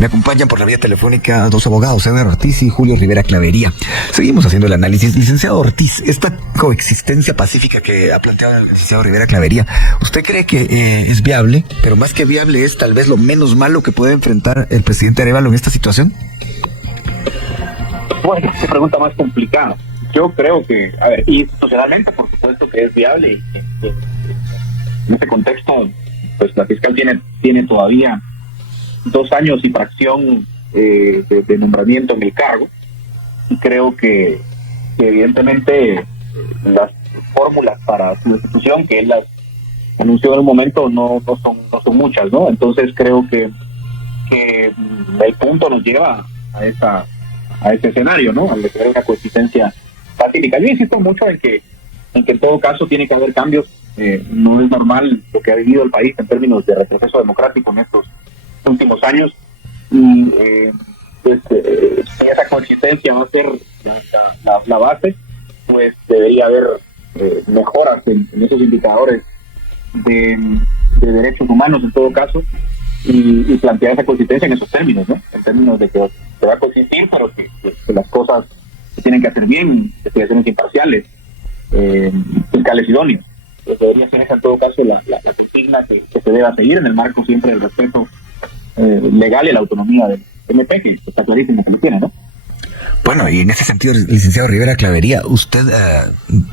Me acompañan por la vía telefónica dos abogados, Edgar Ortiz y Julio Rivera Clavería. Seguimos haciendo el análisis. Licenciado Ortiz, esta coexistencia pacífica que ha planteado el licenciado Rivera Clavería, ¿usted cree que es viable? Pero más que viable, ¿es tal vez lo menos malo que puede enfrentar el presidente Arévalo en esta situación? Bueno, qué pregunta más complicada. Yo creo que, a ver, institucionalmente por supuesto que es viable y en ese contexto, pues la fiscal tiene todavía 2 años y fracción de nombramiento en el cargo, y creo que evidentemente las fórmulas para su destitución que él las anunció en un momento no son muchas, ¿no? Entonces creo que el punto nos lleva a ese escenario, ¿no? Al de tener una coexistencia pacífica. Yo insisto mucho en que en todo caso tiene que haber cambios. No es normal lo que ha vivido el país en términos de retroceso democrático en estos últimos años, y si esa coexistencia va a ser la base, pues debería haber mejoras en esos indicadores de derechos humanos en todo caso, y plantear esa coexistencia en esos términos, ¿no? En términos de que se va a coexistir, pero que las cosas se tienen que hacer bien, investigaciones imparciales, fiscales idóneos. Pues debería ser esa en todo caso la consigna que se deba seguir en el marco siempre del respeto legal y la autonomía del MP, que está clarísimo que lo tiene, ¿no? Bueno, y en ese sentido, licenciado Rivera Clavería, ¿usted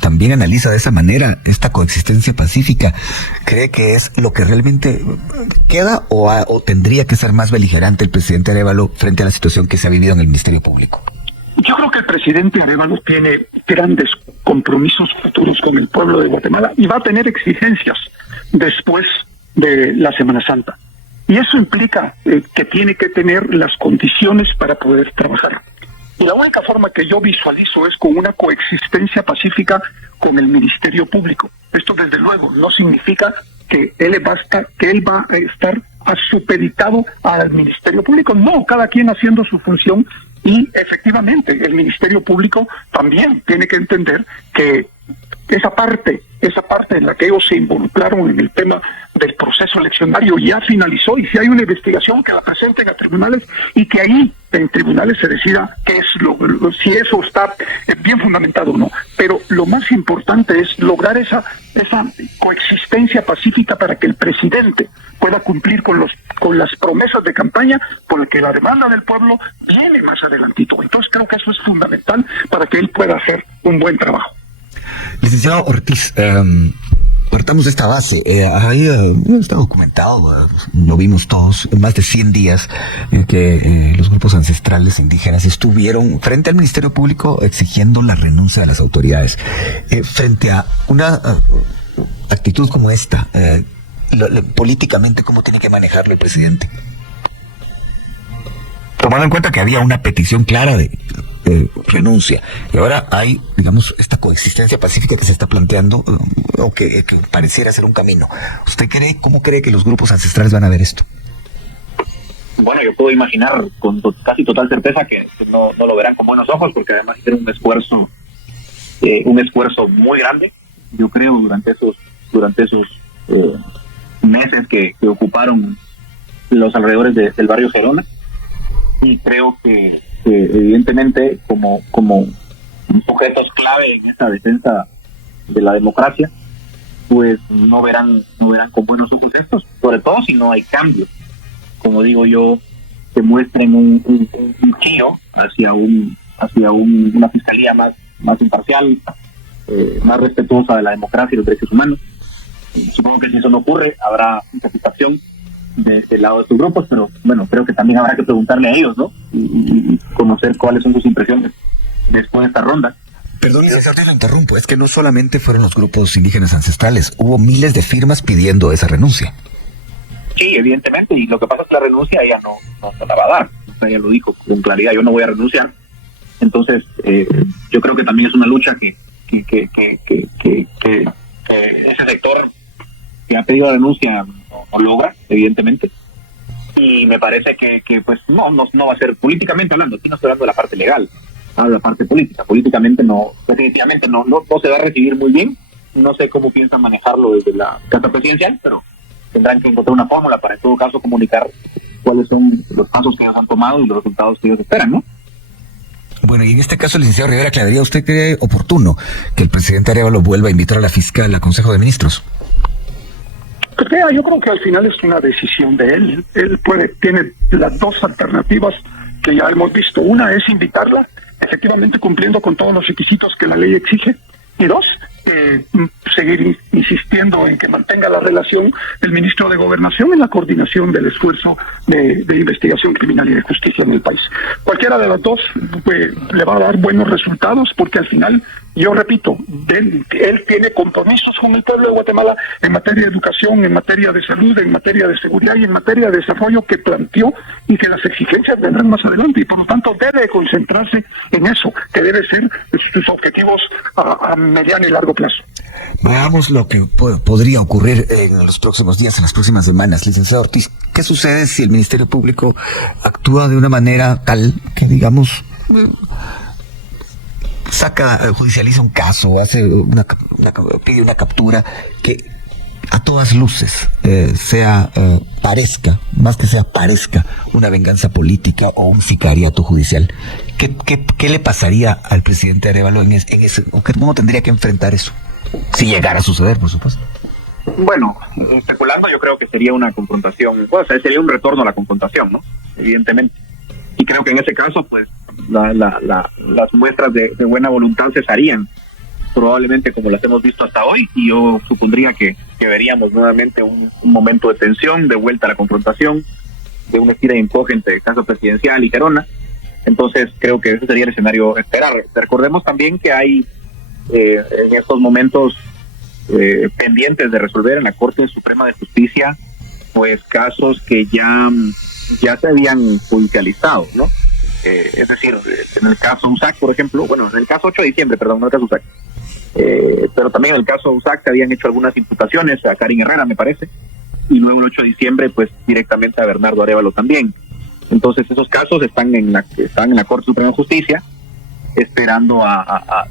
también analiza de esa manera esta coexistencia pacífica? ¿Cree que es lo que realmente queda o tendría que ser más beligerante el presidente Arévalo frente a la situación que se ha vivido en el Ministerio Público? Yo creo que el presidente Arévalo tiene grandes compromisos futuros con el pueblo de Guatemala y va a tener exigencias después de la Semana Santa. Y eso implica que tiene que tener las condiciones para poder trabajar. Y la única forma que yo visualizo es con una coexistencia pacífica con el Ministerio Público. Esto desde luego no significa que él va a estar supeditado al Ministerio Público. No, cada quien haciendo su función. Y efectivamente el Ministerio Público también tiene que entender que esa parte en la que ellos se involucraron en el tema del proceso eleccionario ya finalizó, y si hay una investigación que la presenten a tribunales y que ahí en tribunales se decida qué es si eso está bien fundamentado o no. Pero lo más importante es lograr esa coexistencia pacífica para que el presidente pueda cumplir con las promesas de campaña, porque la demanda del pueblo viene más adelantito. Entonces creo que eso es fundamental para que él pueda hacer un buen trabajo. Licenciado Ortiz, partamos de esta base. Ahí está documentado, lo vimos todos, más de 100 días en que los grupos ancestrales indígenas estuvieron frente al Ministerio Público exigiendo la renuncia de las autoridades. Frente a una actitud como esta, políticamente, ¿cómo tiene que manejarlo el presidente? Tomando en cuenta que había una petición clara de renuncia, y ahora hay, digamos, esta coexistencia pacífica que se está planteando, o que pareciera ser un camino. ¿Cómo cree que los grupos ancestrales van a ver esto? Bueno, yo puedo imaginar con casi total certeza que no lo verán con buenos ojos, porque además hicieron un esfuerzo muy grande, yo creo, durante esos meses que ocuparon los alrededores del barrio Gerona. Y creo que evidentemente como sujetos clave en esta defensa de la democracia, pues no verán con buenos ojos estos, sobre todo si no hay cambios, como digo yo, que muestren un giro hacia una fiscalía más imparcial, más respetuosa de la democracia y los derechos humanos. Supongo que si eso no ocurre, habrá insatisfacción del lado de estos grupos, pero bueno, creo que también habrá que preguntarle a ellos, ¿no? Y conocer cuáles son sus impresiones después de esta ronda. Perdón, licenciado, lo interrumpo. Es que no solamente fueron los grupos indígenas ancestrales, hubo miles de firmas pidiendo esa renuncia. Sí, evidentemente, y lo que pasa es que la renuncia ella no se la va a dar. O sea, ella lo dijo con claridad, yo no voy a renunciar. Entonces, yo creo que también es una lucha que ese sector que ha pedido la renuncia no logra, evidentemente, y me parece que pues no va a ser políticamente hablando. Aquí no estoy hablando de la parte legal, hablo de la parte política. Políticamente definitivamente no se va a recibir muy bien. No sé cómo piensan manejarlo desde la Casa Presidencial, pero tendrán que encontrar una fórmula para en todo caso comunicar cuáles son los pasos que ellos han tomado y los resultados que ellos esperan, ¿no? Bueno, y en este caso, licenciado Rivera Clavería, ¿usted cree oportuno que el presidente Arévalo vuelva a invitar a la fiscal al Consejo de Ministros? Yo creo que al final es una decisión de él. Él tiene las dos alternativas que ya hemos visto. Una es invitarla, efectivamente cumpliendo con todos los requisitos que la ley exige. Y dos, seguir insistiendo en que mantenga la relación el ministro de Gobernación en la coordinación del esfuerzo de investigación criminal y de justicia en el país. Cualquiera de las dos le va a dar buenos resultados, porque al final, yo repito, él tiene compromisos con el pueblo de Guatemala en materia de educación, en materia de salud, en materia de seguridad y en materia de desarrollo que planteó, y que las exigencias vendrán más adelante, y por lo tanto debe concentrarse en eso, que debe ser sus objetivos a mediano y largo plazo. Veamos lo que podría ocurrir en los próximos días, en las próximas semanas. Licenciado Ortiz, ¿qué sucede si el Ministerio Público actúa de una manera tal que, digamos, judicializa un caso, pide una captura que a todas luces parezca una venganza política o un sicariato judicial? ¿Qué le pasaría al presidente Arévalo en ese, o cómo tendría que enfrentar eso? Si llegara a suceder, por supuesto. Bueno, especulando, yo creo que sería una confrontación, sería un retorno a la confrontación, ¿no? Evidentemente. Y creo que en ese caso, pues, las muestras de buena voluntad cesarían, probablemente como las hemos visto hasta hoy, y yo supondría que veríamos nuevamente un momento de tensión, de vuelta a la confrontación, de una estira y encoge entre el caso presidencial y Gerona. Entonces creo que ese sería el escenario a esperar. Recordemos también que hay en estos momentos pendientes de resolver en la Corte Suprema de Justicia, pues casos que ya se habían judicializado, ¿no? Es decir, en el caso USAC, por ejemplo, en el caso 8 de diciembre, perdón, no el caso USAC, pero también en el caso USAC se habían hecho algunas imputaciones a Karin Herrera, me parece, y luego el 8 de diciembre, pues directamente a Bernardo Arévalo también. Entonces esos casos están en la Corte Suprema de Justicia, esperando a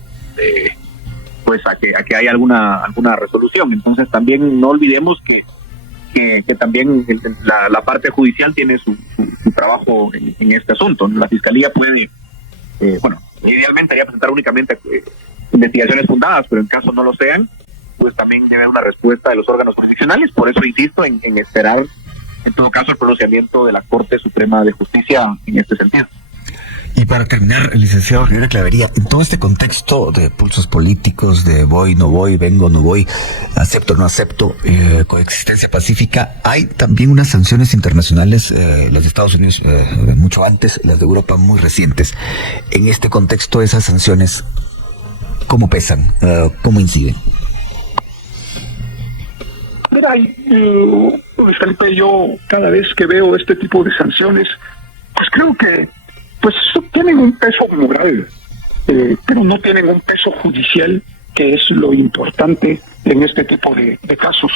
que haya alguna resolución. Entonces también no olvidemos que también la parte judicial tiene su trabajo en este asunto. La Fiscalía puede, idealmente haría presentar únicamente investigaciones fundadas, pero en caso no lo sean, pues también debe haber una respuesta de los órganos jurisdiccionales. Por eso insisto en esperar, en todo caso, el pronunciamiento de la Corte Suprema de Justicia en este sentido. Y para terminar, el licenciado Rivera Clavería, en todo este contexto de pulsos políticos, de voy, no voy, vengo, no voy, acepto, no acepto, coexistencia pacífica, hay también unas sanciones internacionales, las de Estados Unidos mucho antes, las de Europa muy recientes. En este contexto, esas sanciones, ¿cómo pesan? ¿Cómo inciden? Mira, Felipe, yo cada vez que veo este tipo de sanciones, pues creo que tienen un peso moral, pero no tienen un peso judicial, que es lo importante en este tipo de casos.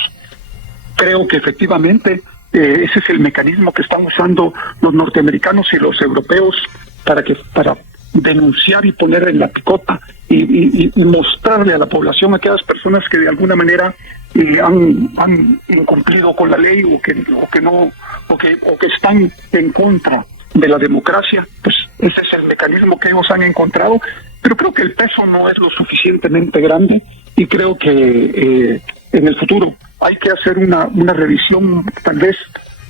Creo que efectivamente ese es el mecanismo que están usando los norteamericanos y los europeos para denunciar y poner en la picota y mostrarle a la población, a aquellas personas que de alguna manera han incumplido con la ley o que están en contra de la democracia. Pues ese es el mecanismo que ellos han encontrado, pero creo que el peso no es lo suficientemente grande, y creo que en el futuro hay que hacer una revisión tal vez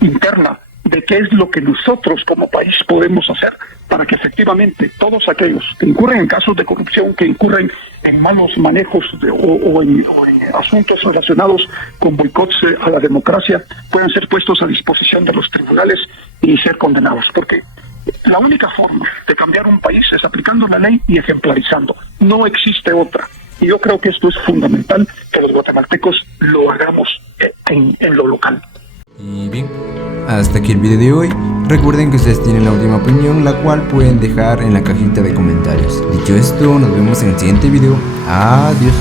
interna de qué es lo que nosotros como país podemos hacer para que efectivamente todos aquellos que incurren en casos de corrupción, que incurren en malos manejos o en asuntos relacionados con boicots a la democracia, puedan ser puestos a disposición de los tribunales y ser condenados. Porque la única forma de cambiar un país es aplicando la ley y ejemplarizando. No existe otra. Y yo creo que esto es fundamental, que los guatemaltecos lo hagamos en lo local. Y bien, hasta aquí el video de hoy. Recuerden que ustedes tienen la última opinión, la cual pueden dejar en la cajita de comentarios. Dicho esto, nos vemos en el siguiente video. Adiós.